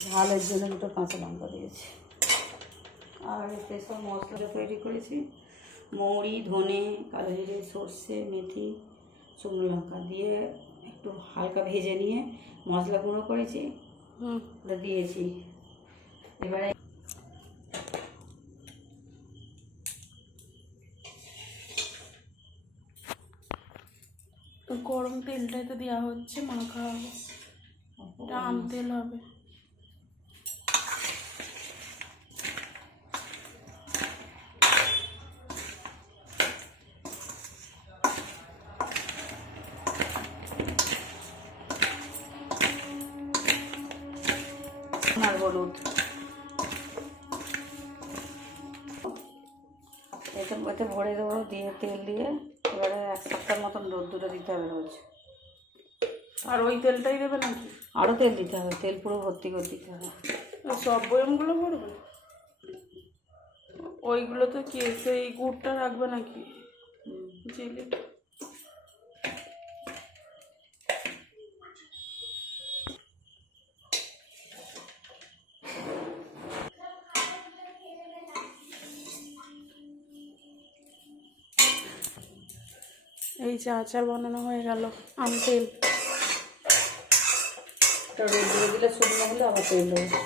ঝালের জন্য দুটো কাঁচা লঙ্কা দিয়েছি। আর এতে সব মশলা তৈরি করেছি, মৌরি, ধনে, কালো জিরে, সর্ষে, মেথি, শুকনো লঙ্কা দিয়ে একটু হালকা ভেজে নিয়ে মশলা গুঁড়ো করেছি, ওটা দিয়েছি। এবারে গরম তেলটাই তো দেওয়া হচ্ছে, মাখা হবে, আম তেল হবে। আর হলুদ এতে ভরে দেবো, দিয়ে তেল দিয়ে এবারে 1 সপ্তাহের মতন রোদ্দুরে দিতে হবে রোজ। আর ওই তেলটাই দেবে নাকি? আরও তেল দিতে হবে, তেল পুরো ভর্তি করে দিতে হবে। সব বয়ামগুলো ভরবে? ওইগুলো তো কি সেই গুড়টা রাখবে নাকি জেলে? এই যে আচার বানানো হয়ে গেল, আম তেল। রোদ্দুরে দিলে শুকনো হলে আবার তেল দেবো।